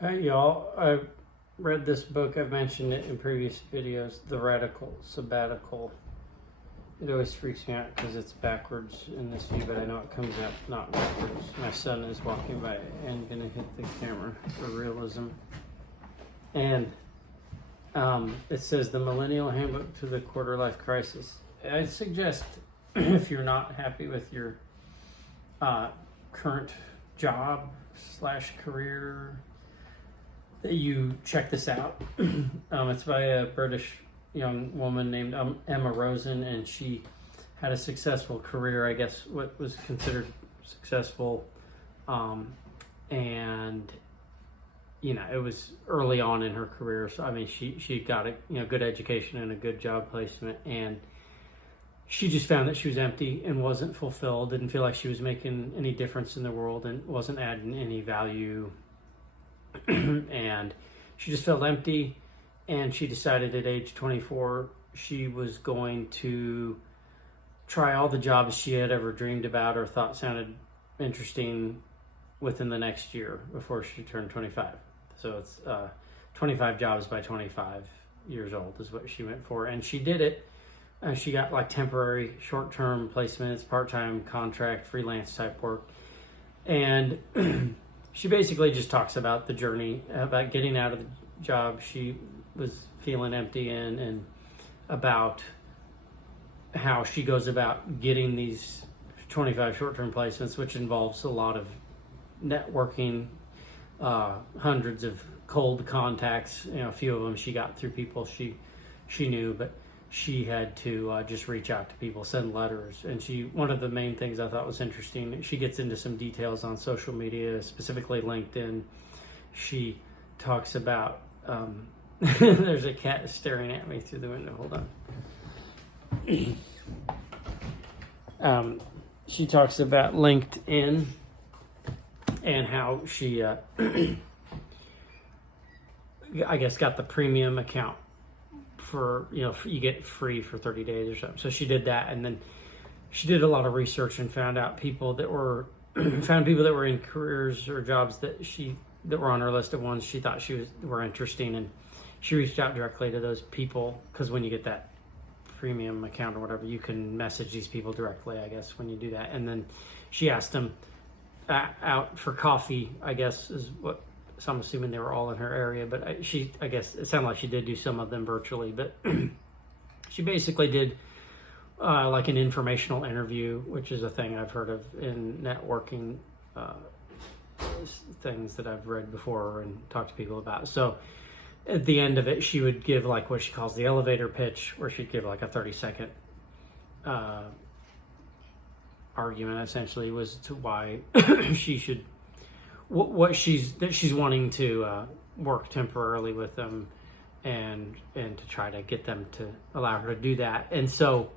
Hey y'all, I read this book, I've mentioned it in previous videos, The Radical Sabbatical. It always freaks me out because it's backwards in this view, but I know it comes out not backwards. My son is walking by and gonna hit the camera for realism. And it says the Millennial Handbook to the Quarter Life Crisis. I suggest if you're not happy with your current job / career, that you check this out. It's by a British young woman named Emma Rosen, and she had a successful career, I guess what was considered successful, and it was early on in her career. So I mean, she got a good education and a good job placement, and she just found that she was empty and wasn't fulfilled, didn't feel like she was making any difference in the world and wasn't adding any value. And she just felt empty, and she decided at age 24 she was going to try all the jobs she had ever dreamed about or thought sounded interesting within the next year before she turned 25. So it's 25 jobs by 25 years old is what she went for, and she did it. She got like temporary short-term placements, part-time contract, freelance type work, and she basically just talks about the journey, about getting out of the job she was feeling empty in, and about how she goes about getting these 25 short-term placements, which involves a lot of networking, hundreds of cold contacts. A few of them she got through people she knew, but she had to just reach out to people, send letters. And one of the main things I thought was interesting, she gets into some details on social media, specifically LinkedIn. She talks about, there's a cat staring at me through the window, hold on. She talks about LinkedIn and how she, I guess, got the premium account for you get free for 30 days or something. So she did that, and then she did a lot of research and found people that were in careers or jobs that were on her list of ones she thought were interesting, and she reached out directly to those people, because when you get that premium account or whatever, you can message these people directly, I guess, when you do that. And then she asked them out for coffee, I guess is what. So I'm assuming they were all in her area, but I guess it sounded like she did do some of them virtually, but she basically did like an informational interview, which is a thing I've heard of in networking things that I've read before and talked to people about. So at the end of it, she would give like what she calls the elevator pitch, where she'd give like a 30-second argument, essentially, was to why she should, what she's wanting to work temporarily with them, and to try to get them to allow her to do that. And so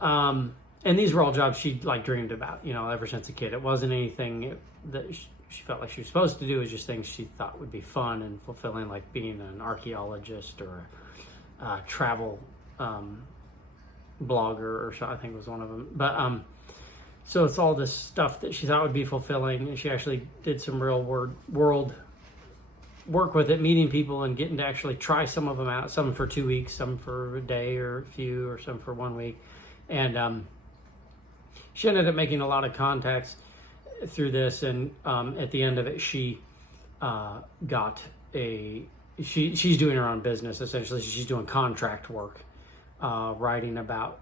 and these were all jobs she like dreamed about, ever since a kid. It wasn't anything that she felt like she was supposed to do. It was just things she thought would be fun and fulfilling, like being an archaeologist or a travel blogger, or so I think was one of them. But so it's all this stuff that she thought would be fulfilling, and she actually did some real world work with it, meeting people and getting to actually try some of them out, some for 2 weeks, some for a day or a few, or some for 1 week. And she ended up making a lot of contacts through this, and at the end of it, she she's doing her own business, essentially. She's doing contract work, writing about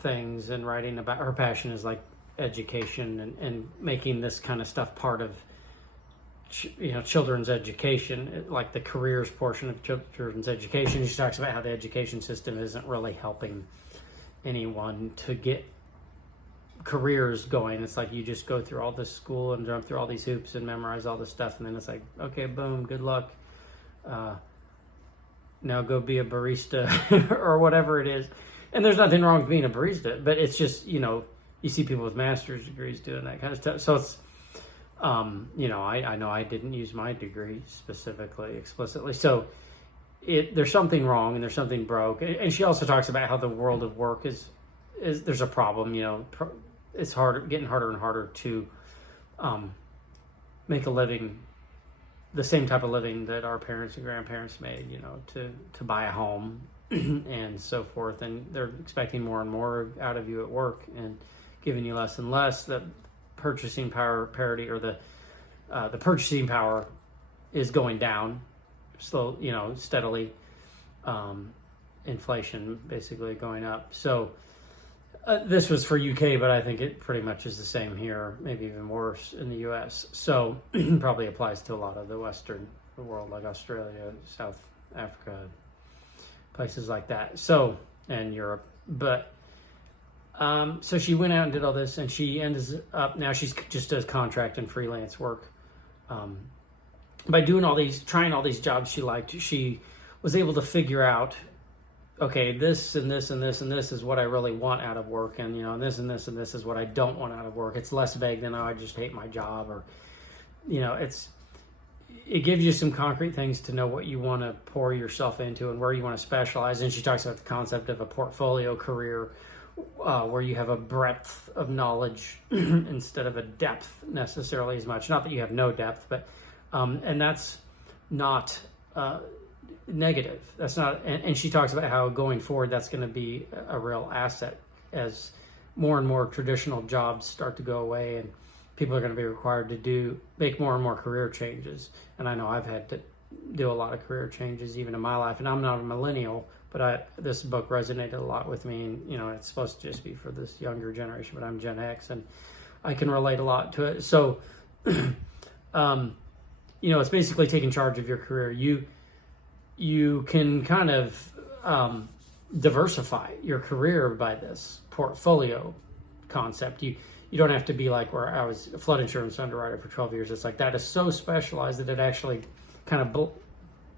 things, and writing about, her passion is like education, and making this kind of stuff part of children's education, like the careers portion of children's education. She talks about how the education system isn't really helping anyone to get careers going. It's like you just go through all this school and jump through all these hoops and memorize all this stuff, and then it's like, okay, boom, good luck, now go be a barista or whatever it is. And there's nothing wrong with being a barista, but it's just, you see people with master's degrees doing that kind of stuff. So it's, I know I didn't use my degree explicitly. So there's something wrong, and there's something broke. And she also talks about how the world of work is there's a problem. It's getting harder and harder to make a living the same type of living that our parents and grandparents made, to buy a home and so forth. And they're expecting more and more out of you at work and giving you less and less. The purchasing power parity, or the purchasing power, is going down steadily. Inflation basically going up. So this was for UK, but I think it pretty much is the same here, maybe even worse in the US. So probably applies to a lot of the Western world, like Australia, South Africa, places like that. So, and Europe. But so she went out and did all this, and she ends up, now she's just does contract and freelance work. By trying all these jobs she liked, she was able to figure out, okay, this and this and this and this is what I really want out of work, and this and this and this is what I don't want out of work. It's less vague than, oh, I just hate my job, or it gives you some concrete things to know what you want to pour yourself into and where you want to specialize. And she talks about the concept of a portfolio career, where you have a breadth of knowledge instead of a depth necessarily as much. Not that you have no depth, but and that's not negative. That's not, and she talks about how going forward that's going to be a real asset as more and more traditional jobs start to go away, and people are going to be required to make more and more career changes. And I know I've had to do a lot of career changes even in my life, and I'm not a millennial, but this book resonated a lot with me, and it's supposed to just be for this younger generation, but I'm Gen X, and I can relate a lot to it. So it's basically taking charge of your career. You can kind of diversify your career by this portfolio concept. You don't have to be like where I was a flood insurance underwriter for 12 years. It's like that is so specialized that it actually kind of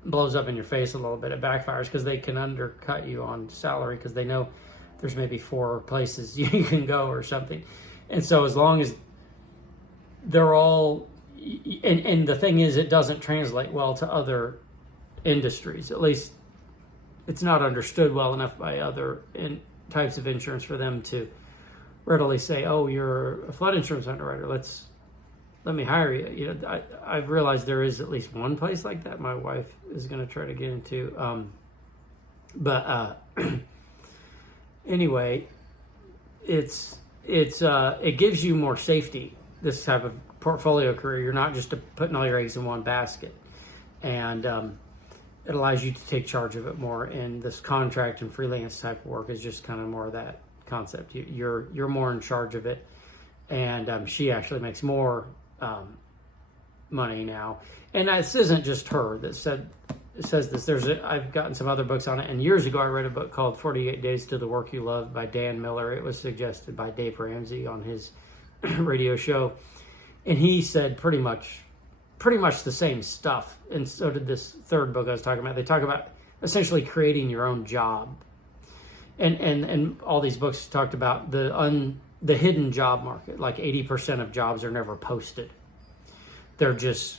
blows up in your face a little bit. It backfires because they can undercut you on salary because they know there's maybe 4 places you can go or something. And so as long as they're all, and the thing is, it doesn't translate well to other industries. At least it's not understood well enough by other types of insurance for them to readily say, oh, you're a flood insurance underwriter, let me hire you. I've realized there is at least one place like that my wife is going to try to get into. Anyway, it gives you more safety, this type of portfolio career. You're not just putting all your eggs in one basket, and it allows you to take charge of it more. And this contract and freelance type of work is just kind of more of that concept. You're more in charge of it, and she actually makes more money now. And this isn't just her that says this. I've gotten some other books on it, and years ago I read a book called 48 Days to the Work You Love by Dan Miller. It was suggested by Dave Ramsey on his radio show, and he said pretty much the same stuff. And so did this third book I was talking about. They talk about essentially creating your own job, and all these books talked about the hidden job market. Like 80% of jobs are never posted. There's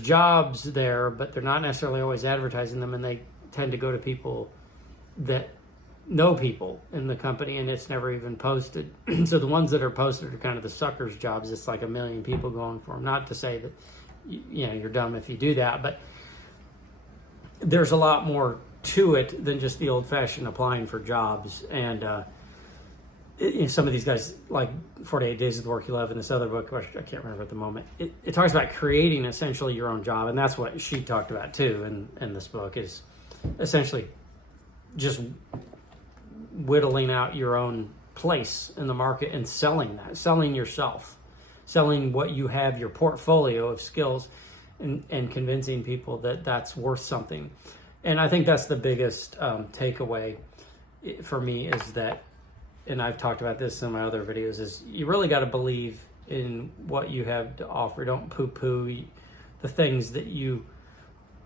jobs there, but they're not necessarily always advertising them, and they tend to go to people that know people in the company, and it's never even posted. So the ones that are posted are kind of the suckers jobs. It's like 1 million people going for them. Not to say that you're dumb if you do that, but there's a lot more to it than just the old-fashioned applying for jobs. And some of these guys, like 48 Days of the Work You Love, and this other book, which I can't remember at the moment, it talks about creating essentially your own job, and that's what she talked about too in this book, is essentially just whittling out your own place in the market and selling yourself, selling what you have, your portfolio of skills, and convincing people that that's worth something. And I think that's the biggest takeaway for me, is that, and I've talked about this in my other videos, is you really got to believe in what you have to offer. Don't poo-poo the things that you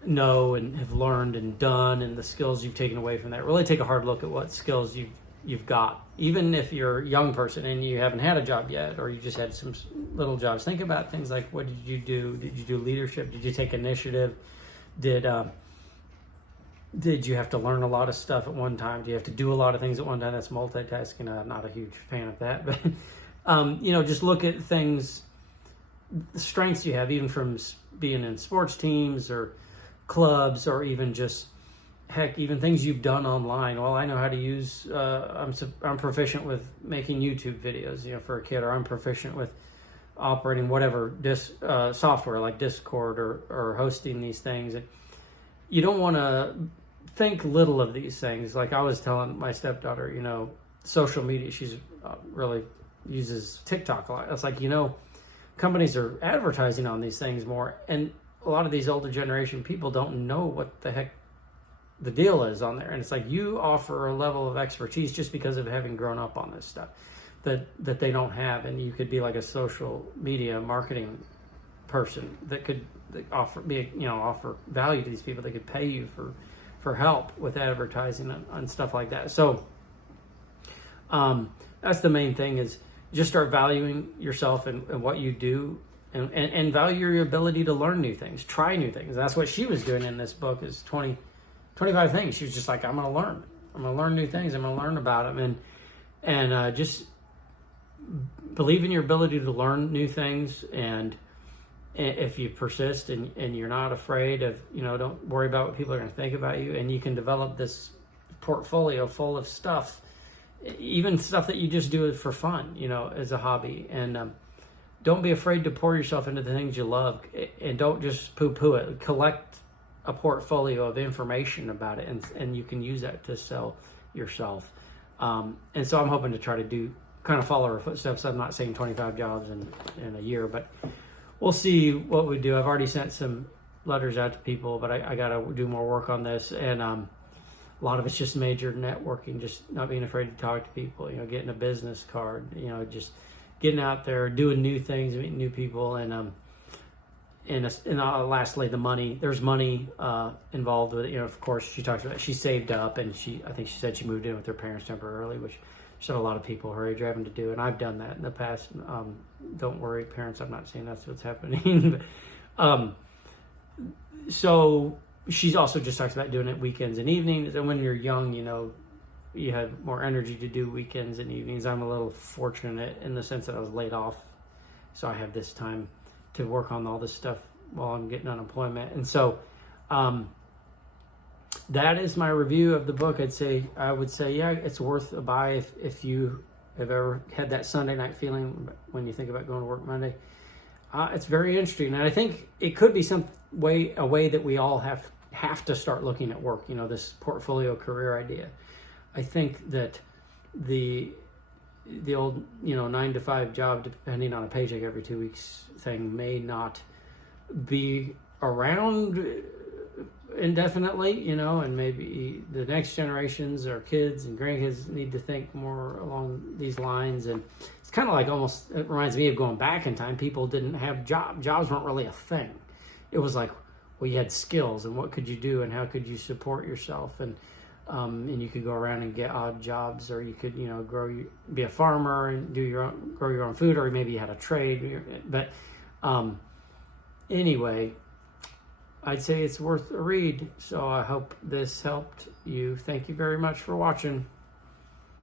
know and have learned and done, and the skills you've taken away from that. Really take a hard look at what skills you've got. Even if you're a young person and you haven't had a job yet, or you just had some little jobs, think about things like, what did you do? Did you do leadership? Did you take initiative? Did you have to learn a lot of stuff at one time? Do you have to do a lot of things at one time? That's multitasking. I'm not a huge fan of that, but just look at things, the strengths you have, even from being in sports teams or clubs, or even just, heck, even things you've done online. Well, I know how to use, I'm proficient with making YouTube videos, for a kid, or I'm proficient with operating whatever software like Discord or hosting these things. You don't want to think little of these things. Like I was telling my stepdaughter, social media, she's really uses TikTok a lot. It's like, companies are advertising on these things more, and a lot of these older generation people don't know what the heck the deal is on there. And it's like, you offer a level of expertise just because of having grown up on this stuff that they don't have. And you could be like a social media marketing person that could offer value to these people. They could pay you for help with advertising and stuff like that. So that's the main thing, is just start valuing yourself and what you do, and value your ability to learn new things, try new things. That's what she was doing in this book, is 25 things. She was just like, I'm going to learn new things. I'm going to learn about them. And just believe in your ability to learn new things. And if you persist and you're not afraid of, don't worry about what people are going to think about you, and you can develop this portfolio full of stuff, even stuff that you just do for fun, as a hobby. And don't be afraid to pour yourself into the things you love, and don't just poo-poo it. Collect a portfolio of information about it, and you can use that to sell yourself. And so I'm hoping to try to kind of follow her footsteps. I'm not saying 25 jobs in a year, but we'll see what we do. I've already sent some letters out to people, but I got to do more work on this. And a lot of it's just major networking, just not being afraid to talk to people, getting a business card, just getting out there, doing new things, meeting new people. And lastly, the money. There's money involved with it. Of course, she talks about it. She saved up, and I think she said she moved in with her parents temporarily, which a lot of people her age are having to do. And I've done that in the past. Don't worry, parents. I'm not saying that's what's happening. So she also just talks about doing it weekends and evenings. And when you're young, you have more energy to do weekends and evenings. I'm a little fortunate in the sense that I was laid off, so I have this time to work on all this stuff while I'm getting unemployment. And so that is my review of the book. I would say, yeah, it's worth a buy if you have ever had that Sunday night feeling when you think about going to work Monday. It's very interesting, and I think it could be a way that we all have to start looking at work. This portfolio career idea. I think that the old 9 to 5 job, depending on a paycheck every 2 weeks thing, may not be around indefinitely, and maybe the next generations, or kids and grandkids, need to think more along these lines. And it's kind of like, almost, it reminds me of going back in time. People didn't have jobs weren't really a thing. It was like, well, you had skills, and what could you do, and how could you support yourself, and you could go around and get odd jobs, or you could be a farmer and grow your own food, or maybe you had a trade. But anyway, I'd say it's worth a read. So I hope this helped you. Thank you very much for watching.